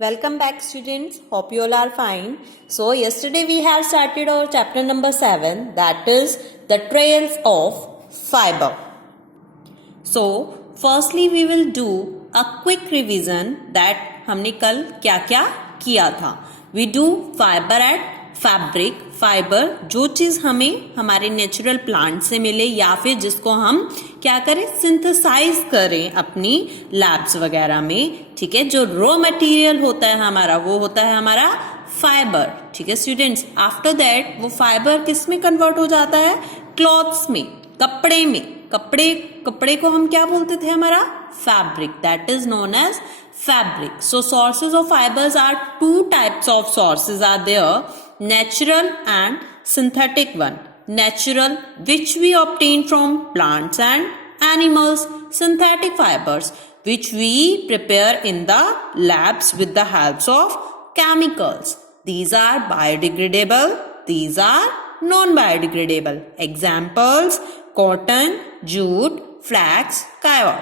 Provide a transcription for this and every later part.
Welcome back, students. Hope you all are fine. So yesterday we have started our chapter number 7, that is the trails of fiber. So firstly we will do a quick revision that हमने कल क्या क्या किया था. We do fiber at fabric. Fibre जो चीज हमें हमारे नेचुरल प्लांट से मिले या फिर जिसको हम क्या करें, सिंथेसाइज करें अपनी लैब्स वगैरह में. ठीक है, जो रॉ मटेरियल होता है हमारा वो होता है हमारा फाइबर. ठीक है स्टूडेंट्स, आफ्टर दैट वो फाइबर किस में कन्वर्ट हो जाता है, क्लॉथ्स में, कपड़े में. कपड़े को हम क्या बोलते थे, हमारा fabric. That is known as fabric. So sources of fibers are two types of sources are there, natural and synthetic one. Natural, which we obtain from plants and animals. Synthetic fibers, which we prepare in the labs with the help of chemicals. These are biodegradable, these are non-biodegradable. Examples: cotton, jute, flax, coir.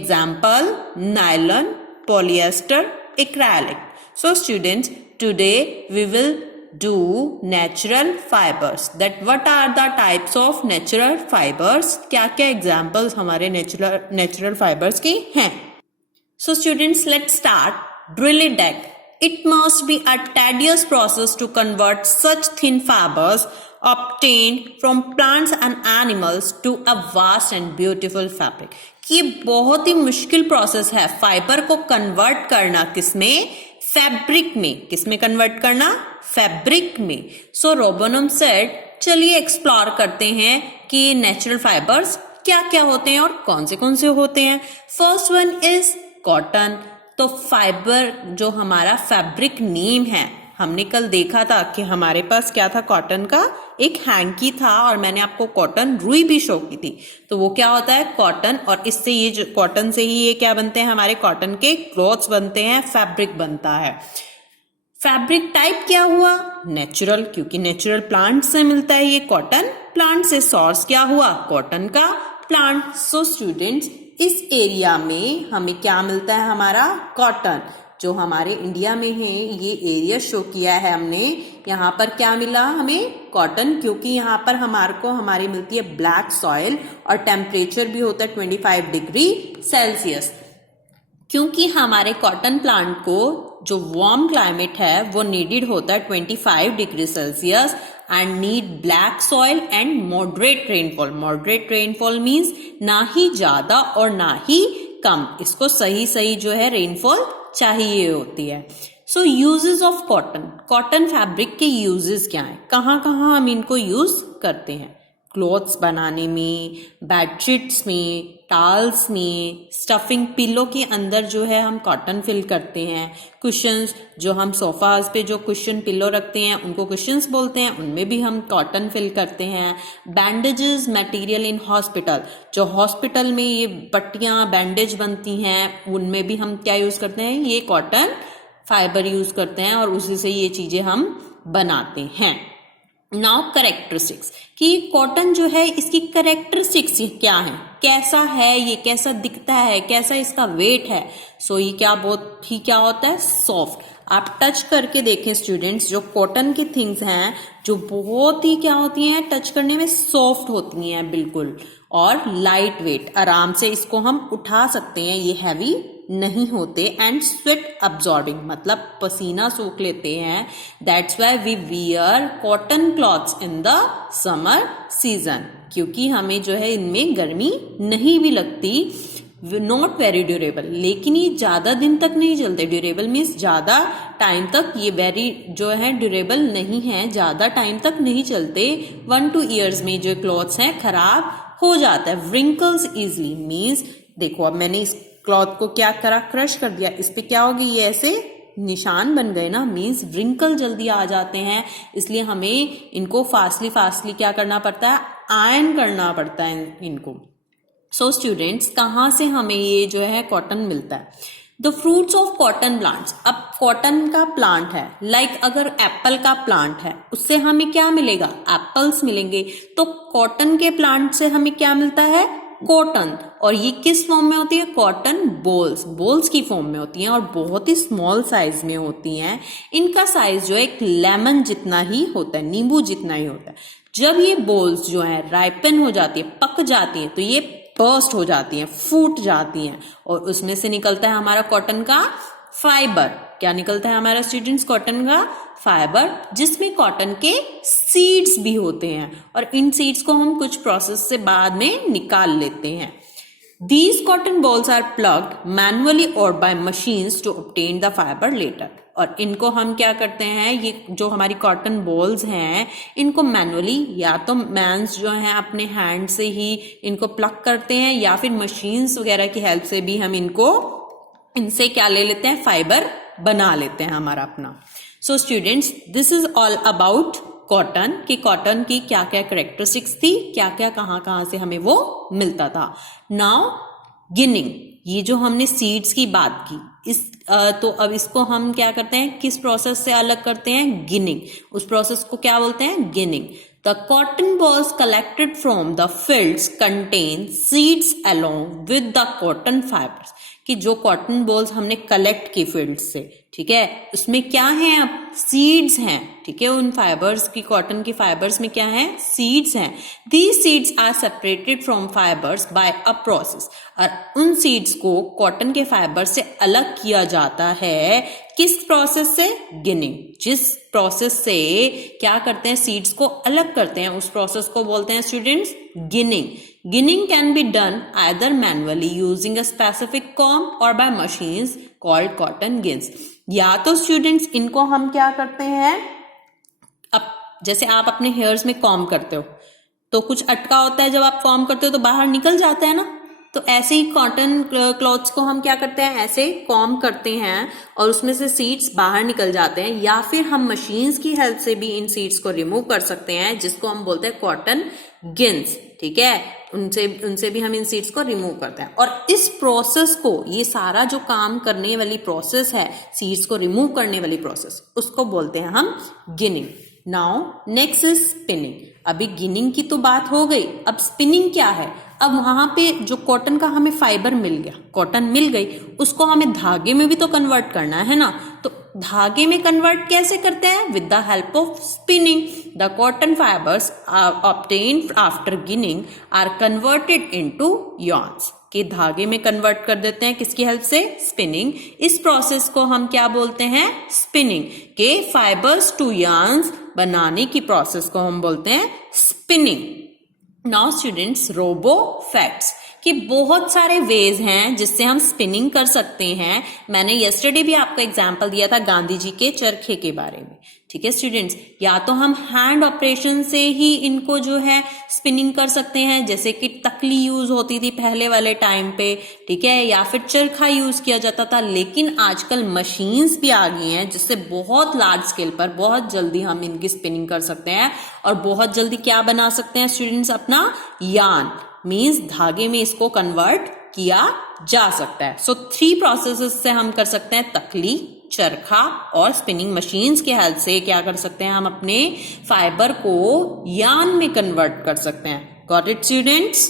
Example: nylon, polyester, acrylic. So students, today we will do natural fibers. That what are the types of natural fibers? क्या क्या examples हमारे natural fibers की हैं? So students, let's start. Drill it deck. It must be a tedious process to convert such thin fibers obtained from plants and animals to a vast and beautiful fabric. ये बहुत ही मुश्किल process है fibre को convert करना. किसमें, fabric में. किसमें convert करना, फैब्रिक में. सो रोबोनम सेड, चलिए एक्सप्लोर करते हैं कि नेचुरल फाइबर्स क्या क्या होते हैं और कौन से होते हैं. First one is cotton. तो फाइबर जो हमारा फैब्रिक नेम है, हमने कल देखा था कि हमारे पास क्या था, कॉटन का एक हैंकी था और मैंने आपको कॉटन रुई भी शो की थी. तो वो क्या होता है, कॉटन. और इससे ये जो कॉटन से ही ये क्या बनते हैं, हमारे कॉटन के क्लॉथ्स बनते हैं, फैब्रिक बनता है. फैब्रिक टाइप क्या हुआ, नेचुरल, क्योंकि नेचुरल प्लांट से मिलता है ये कॉटन. प्लांट से सोर्स क्या हुआ, कॉटन का प्लांट. सो स्टूडेंट्स, इस एरिया में हमें क्या मिलता है, हमारा कॉटन. जो हमारे इंडिया में है ये एरिया शो किया है हमने. यहाँ पर क्या मिला हमें, कॉटन, क्योंकि यहाँ पर हमारी मिलती है ब्लैक सॉइल और टेम्परेचर भी होता है 25 डिग्री सेल्सियस. क्योंकि हमारे कॉटन प्लांट को जो वार्म क्लाइमेट है वो नीडेड होता है 25 degree Celsius and need black soil and moderate rainfall. Moderate rainfall means ना ही ज्यादा और ना ही कम, इसको सही जो है रेनफॉल चाहिए होती है. So uses of cotton. Cotton fabric के यूजेस क्या हैं, कहाँ हम इनको यूज करते हैं, क्लॉथ्स बनाने में, बेडशीट्स में, टाल्स में, स्टफिंग पिलो के अंदर जो है हम कॉटन फिल करते हैं. कुशन्स, जो हम सोफाज पे जो कुशन पिलो रखते हैं उनको कुशन्स बोलते हैं, उनमें भी हम कॉटन फिल करते हैं. बैंडेजेस मटेरियल इन हॉस्पिटल, जो हॉस्पिटल में ये पट्टियां बैंडेज बनती हैं उनमें भी हम क्या यूज करते हैं, ये कॉटन फाइबर यूज करते हैं और उसी से ये चीजें हम बनाते हैं. नाउ करेक्टरिस्टिक्स, कि कॉटन जो है इसकी करेक्टरिस्टिक्स क्या है, कैसा है ये, कैसा दिखता है, कैसा इसका वेट है. सो ये बहुत ही क्या होता है, सॉफ्ट. आप टच करके देखें स्टूडेंट्स, जो कॉटन की थिंग्स हैं जो बहुत ही क्या होती हैं, टच करने में सॉफ्ट होती हैं बिल्कुल, और लाइट वेट, आराम से इसको हम उठा सकते हैं, ये हैवी नहीं होते. एंड स्वेट अब्जॉर्बिंग, मतलब पसीना सोख लेते हैं. That's why we wear cotton clothes in the summer season, क्योंकि हमें जो है इनमें गर्मी नहीं भी लगती. नॉट वेरी ड्यूरेबल, लेकिन ये ज्यादा दिन तक नहीं चलते. ड्यूरेबल मीन्स ज्यादा टाइम तक, ये वेरी जो है ड्यूरेबल नहीं है, ज्यादा टाइम तक नहीं चलते. 1 to 2 years में जो क्लॉथ्स हैं खराब हो जाता है. व्रिंकल्स इजली मीन्स, देखो अब मैंने इस क्लॉथ को क्या करा, क्रश कर दिया, इस पे क्या होगी, ये ऐसे निशान बन गए ना, मीन्स व्रिंकल जल्दी आ जाते हैं. इसलिए हमें इनको फास्टली क्या करना पड़ता है, आयरन करना पड़ता है इनको. सो स्टूडेंट्स, कहाँ से हमें ये जो है कॉटन मिलता है, the fruits of cotton plants. अब कॉटन का प्लांट है, लाइक अगर एप्पल का प्लांट है उससे हमें क्या मिलेगा, एप्पल्स मिलेंगे. तो कॉटन के प्लांट से हमें क्या मिलता है, कॉटन, और ये किस फॉर्म में होती है? कॉटन बोल्स की फॉर्म में होती हैं और बहुत ही स्मॉल साइज में होती हैं। इनका साइज जो है एक लेमन जितना ही होता है, नींबू जितना ही होता है। जब ये बोल्स जो है राइपन हो जाती है, पक जाती है, तो ये बर्स्ट हो जाती हैं, फूट जाती हैं और उसमें से निकलता है हमारा कॉटन का फाइबर। क्या निकलता है हमारा स्टूडेंट्स? कॉटन का फाइबर, जिसमें कॉटन के सीड्स भी होते हैं और इन सीड्स को हम कुछ प्रोसेस से बाद में निकाल लेते हैं। These cotton balls are plucked manually or by machines to obtain the fiber later. और इनको हम क्या करते हैं, ये जो हमारी कॉटन बॉल्स हैं इनको मैनुअली या तो मैन्स जो हैं अपने हैंड से ही इनको प्लक करते हैं या फिर मशीन्स वगैरह की हेल्प से भी हम इनसे क्या ले लेते हैं? फाइबर बना लेते हैं हमारा अपना। So students, this is all about cotton, कि कॉटन की क्या क्या कैरेक्टरिस्टिक्स थी, क्या क्या कहाँ से हमें वो मिलता था। नाउ गिनिंग, ये जो हमने सीड्स की बात की, तो अब इसको हम क्या करते हैं, किस प्रोसेस से अलग करते हैं? गिनिंग। उस प्रोसेस को क्या बोलते हैं? Ginning. The cotton balls collected from the fields contain seeds along with the cotton fibers. कि जो कॉटन बॉल्स हमने कलेक्ट की फील्ड से, ठीक है, उसमें क्या है? अब सीड्स हैं, ठीक है, उन फाइबर्स की, कॉटन की फाइबर्स में क्या है? सीड्स हैं। These seeds are separated from fibers by a process. और उन सीड्स को कॉटन के फाइबर से अलग किया जाता है किस प्रोसेस से? गिनिंग। जिस प्रोसेस से क्या करते हैं, सीड्स को अलग करते हैं, उस प्रोसेस को बोलते हैं students ginning. Ginning can be done either manually using a specific com और बाय मशीन्स कॉल्ड कॉटन गिन्स। या तो स्टूडेंट्स इनको हम क्या करते हैं, अब जैसे आप अपने हेयर्स में कॉम करते हो तो कुछ अटका होता है, जब आप कॉम करते हो तो बाहर निकल जाता है ना, तो ऐसे ही कॉटन क्लॉथ्स को हम क्या करते हैं, ऐसे कॉम करते हैं और उसमें से सीड्स बाहर निकल जाते हैं, या फिर हम मशीन्स की हेल्प से भी इन सीड्स को रिमूव कर सकते हैं, जिसको हम बोलते हैं कॉटन गिन्स, ठीक है, उनसे भी हम इन सीड्स को रिमूव करते हैं। और इस प्रोसेस को, ये सारा जो काम करने वाली प्रोसेस है, सीड्स को रिमूव करने वाली प्रोसेस, उसको बोलते हैं हम ginning. Now next is spinning. अभी गिनिंग की तो बात हो गई, अब स्पिनिंग क्या है? अब वहां पे जो कॉटन का हमें फाइबर मिल गया, कॉटन मिल गई, उसको हमें धागे में भी तो कन्वर्ट करना है ना, तो धागे में कन्वर्ट कैसे करते हैं? With the help of spinning. The cotton fibres obtained after ginning are converted into yarns, के धागे में कन्वर्ट कर देते हैं, किसकी हेल्प से? स्पिनिंग। इस प्रोसेस को हम क्या बोलते हैं? स्पिनिंग। के फाइबर्स टू yarns बनाने की प्रोसेस को हम बोलते हैं spinning. Now students, robo facts, कि बहुत सारे वेज हैं जिससे हम स्पिनिंग कर सकते हैं। मैंने यस्टरडे भी आपको एग्जांपल दिया था गांधी जी के चरखे के बारे में, ठीक है स्टूडेंट्स। या तो हम हैंड ऑपरेशन से ही इनको जो है स्पिनिंग कर सकते हैं, जैसे कि तकली यूज होती थी पहले वाले टाइम पे, ठीक है, या फिर चरखा यूज किया जाता था। लेकिन आजकल मशीन्स भी आ गई हैं जिससे बहुत लार्ज स्केल पर बहुत जल्दी हम इनकी स्पिनिंग कर सकते हैं और बहुत जल्दी क्या बना सकते हैं स्टूडेंट्स? अपना यार्न, मीन्स धागे में इसको कन्वर्ट किया जा सकता है। सो 3 प्रोसेसेस से हम कर सकते हैं, तकली, चरखा और स्पिनिंग मशीन्स के हेल्प से क्या कर सकते हैं, हम अपने फाइबर को यार्न में कन्वर्ट कर सकते हैं। Got it students?